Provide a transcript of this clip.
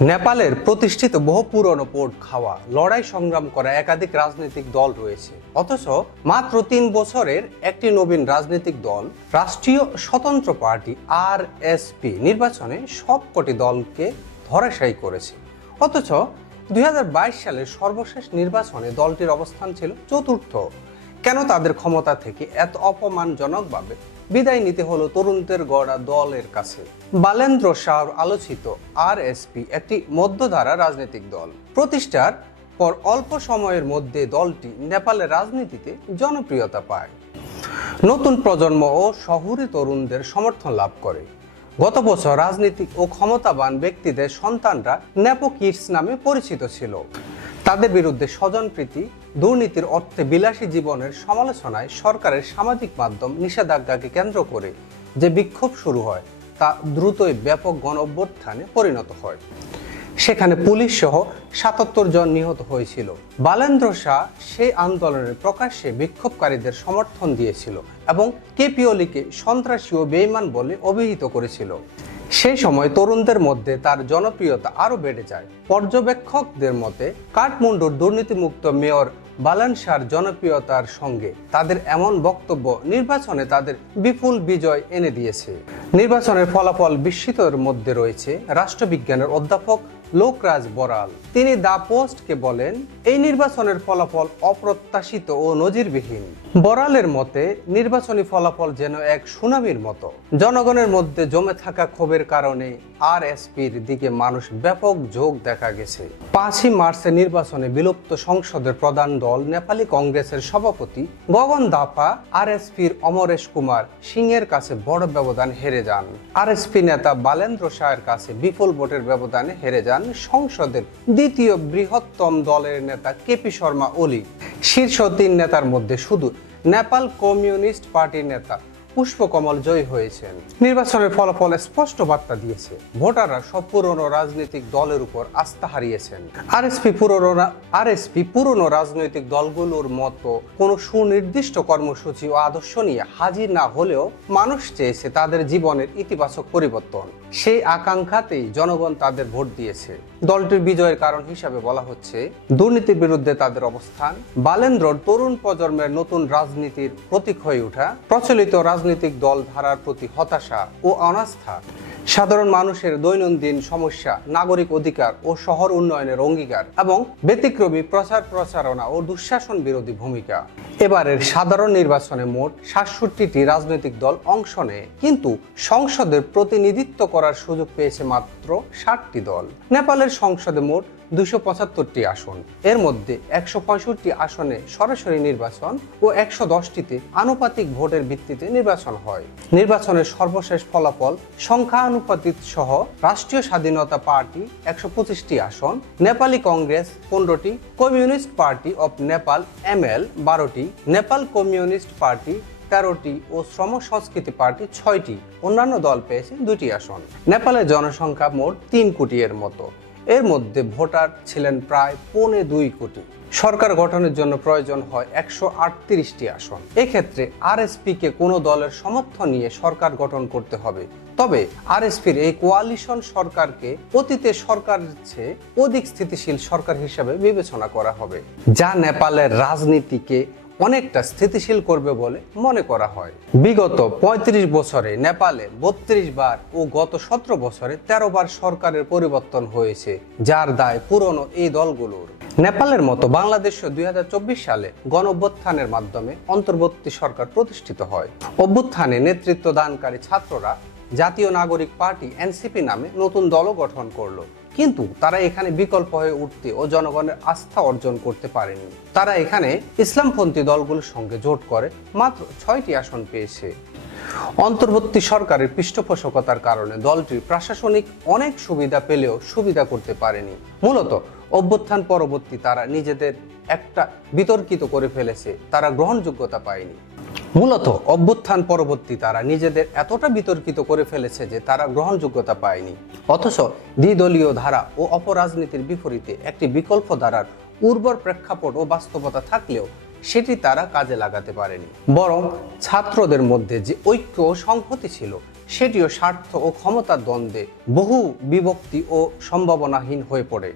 নেপালের প্রতিষ্ঠিত বহু পুরনো পোর্ট খাওয়া লড়াই সংগ্রাম করা একাধিক রাজনৈতিক দল রয়েছে, অথচ মাত্র ৩ বছরের একটি নবীন রাজনৈতিক দল রাষ্ট্রীয় স্বতন্ত্র পার্টি আরএসপি নির্বাচনে সবকটি দলকে ধরাশায়ী করেছে। অথচ ২০২২ সালের সর্বশেষ নির্বাচনে দলটির অবস্থান ছিল চতুর্থ। কেন তাদের ক্ষমতা থেকে এত অপমানজনকভাবে বিদায় নিতে হলো তরুণদের গড়া দলের কাছে? বালেন্দ্র শাহর আলোচিত আরএসপি একটি মধ্যধারা রাজনৈতিক দল। প্রতিষ্ঠার পর অল্প সময়ের মধ্যে দলটি নেপালের রাজনীতিতে জনপ্রিয়তা পায়, নতুন প্রজন্ম ও শহুরে তরুণদের সমর্থন লাভ করে। গত বছর রাজনীতিক ও ক্ষমতাবান ব্যক্তিদের সন্তানরা নেপো কিডস নামে পরিচিত ছিল। তাদের বিরুদ্ধে স্বজনপ্রীতি, দুর্নীতির অর্থে বিলাসী জীবনের সমালোচনায় সরকারের সামাজিক মাধ্যম নিষেধাজ্ঞাকে কেন্দ্র করে যে বিক্ষোভ শুরু হয় তা দ্রুতই ব্যাপক গণঅভ্যুত্থানে পরিণত হয়। সেখানে পুলিশ সহ ৭৭ জন নিহত হয়েছিল। বালেন্দ্র শাহ সেই আন্দোলনে প্রকাশ্যে বিক্ষোভকারীদের সমর্থন দিয়েছিল এবং কেপি ওলিকে সন্ত্রাসী ও বেঈমান বলে অভিহিত করেছিল। সেই সময় তরুণদের মধ্যে তার জনপ্রিয়তা আরও বেড়ে যায়। পর্যবেক্ষকদের মতে কাঠমান্ডুর দুর্নীতিমুক্ত মেয়র বালেন শাহর জনপ্রিয়তার সঙ্গে তাদের এমন বক্তব্য নির্বাচনে তাদের বিপুল বিজয় এনে দিয়েছে। নির্বাচনের ফলাফল বিস্মিতের মধ্যে রয়েছে রাষ্ট্রবিজ্ঞানের অধ্যাপক লোকরাজ বড়াল। তিনি দ্য পোস্টকে বলেন, এই নির্বাচনের ফলাফল অপ্রত্যাশিত ও নজিরবিহীন। বড়ালের মতে নির্বাচনী ফলাফল যেন এক সুনামির মতো। জনগণের মধ্যে জমে থাকা ক্ষোভের কারণে আরএসপির দিকে মানুষ ব্যাপক ঝোঁক দেখা গেছে। ৫ই মার্চের নির্বাচনে বিলুপ্ত সংসদের প্রধান দল নেপালি কংগ্রেসের সভাপতি গগন দাপা আরএসপির অমরেশ কুমার সিংয়ের কাছে বড় ব্যবধানে হেরে যান। আরএসপি নেতা বালেন্দ্র শাহের কাছে বিপুল ভোটের ব্যবধানে হেরে যান সংসদের দ্বিতীয় বৃহত্তম দলের নেতা কেপি শর্মা ওলি। শীর্ষ ৩ নেতার মধ্যে শুধু নেপাল কমিউনিস্ট পার্টির নেতা পুষ্পকমল জয়ী হয়েছেন। নির্বাচনের ফলাফল স্পষ্ট বার্তা দিয়েছে, ভোটাররা সব পুরনো রাজনৈতিক দলের উপর আস্থা হারিয়েছেন। আরএসপি পুরনো রাজনৈতিক দলগুলোর মতো কোনো সুনির্দিষ্ট কর্মসূচি ও আদর্শ নিয়ে হাজির না হলেও মানুষ চেয়েছে তাদের জীবনের ইতিবাচক পরিবর্তন। সেই আকাঙ্ক্ষাতেই জনগণ তাদের ভোট দিয়েছে। দলটির বিজয়ের কারণ হিসাবে বলা হচ্ছে দুর্নীতির বিরুদ্ধে তাদের অবস্থান, বালেন্দ্রর তরুণ প্রজন্মের নতুন রাজনীতির প্রতীক হয়ে ওঠা, প্রচলিত রাজনৈতিক দল ধারার প্রতি হতাশা ও অনাস্থা, সাধারণ মানুষের দৈনন্দিন সমস্যা, নাগরিক অধিকার ও শহর উন্নয়নের অঙ্গীকার এবং ব্যতিক্রমী প্রচারণা ও দুঃশাসন বিরোধী ভূমিকা। এবারের সাধারণ নির্বাচনে মোট ৬৭টি রাজনৈতিক দল অংশ নেয়, কিন্তু সংসদের প্রতিনিধিত্ব করার সুযোগ পেয়েছে মাত্র ৬০টি দল। নেপালের সংসদে মোট ২৭৫টি আসন, এর মধ্যে ১৬৫ আসনে সরাসরি নির্বাচন ও ১১০টিতে আনুপাতিক ভোটের ভিত্তিতে নির্বাচন হয়। নির্বাচনের সর্বশেষ ফলাফল সংখ্যানুপাতিক সহ রাষ্ট্রীয় স্বাধীনতা পার্টি ১২৫টি আসন, নেপালি কংগ্রেস ১৫টি, Communist Party of Nepal ML ১২টি, নেপাল কমিউনিস্ট পার্টি ১৩টি ও শ্রম সংস্কৃতি পার্টি ৬টি। অন্যান্য দল পেয়েছে ২টি আসন। নেপালের জনসংখ্যা মোট ৩ কোটি এর মতো। এর মধ্যে ভোটার ছিলেন প্রায় ২.৫ কোটি। সরকার গঠনের জন্য প্রয়োজন হয় ১৩৮টি আসন। এক্ষেত্রে আরএসপিকে কোনো দলের সমর্থন নিয়ে সরকার গঠন করতে হবে। তবে আরএসপির এই কোয়ালিশন সরকারকে অতীতের সরকারের চেয়ে অধিক স্থিতিশীল সরকার হিসেবে বিবেচনা করা হবে, যা নেপালের রাজনীতিকে অনেকটা স্থিতিশীল করবে বলে মনে করা হয়। বিগত ৩৫ বছরে নেপালে ৩২ বার ও গত ১৭ বছরে ১৩ বার সরকারের পরিবর্তন হয়েছে, যার দায় পুরনো এই দলগুলোর। নেপালের মতো বাংলাদেশও ২০২৪ সালে গণঅভ্যুত্থানের মাধ্যমে অন্তর্বর্তী সরকার প্রতিষ্ঠিত হয়। অভ্যুত্থানে নেতৃত্ব দানকারী ছাত্ররা জাতীয় নাগরিক পার্টি এনসিপি নামে নতুন দলও গঠন করলো, কিন্তু তারা এখানে বিকল্প হয়ে উঠতে ও জনগণের আস্থা অর্জন করতে পারেনি। তারা এখানে ইসলামপন্থী দলগুলোর সঙ্গে জোট করে মাত্র ৬টি আসন পেয়েছে। অন্তর্বর্তী সরকারের পৃষ্ঠপোষকতার কারণে দলটির প্রশাসনিক অনেক সুবিধা পেলেও সুবিধা করতে পারেনি। মূলত অভ্যুত্থান পরবর্তী তারা নিজেদের একটা বিতর্কিত করে ফেলেছে, তারা গ্রহণযোগ্যতা পায়নি। মূলত অভ্যুত্থান পরবর্তী তারা নিজেদের এতটা বিতর্কিত করে ফেলেছে যে তারা গ্রহণযোগ্যতা পায়নি। অথচ দ্বিদলীয় ধারা ও অপরাজনীতির বিপরীতে একটি বিকল্প ধারার উর্বর প্রেক্ষাপট ও বাস্তবতা থাকলেও সেটি তারা কাজে লাগাতে পারেনি। বরং ছাত্রদের মধ্যে যে ঐক্য ও সংহতি ছিল সেটিও স্বার্থ ও ক্ষমতার দ্বন্দ্বে বহু বিভক্তি ও সম্ভাবনাহীন হয়ে পড়ে।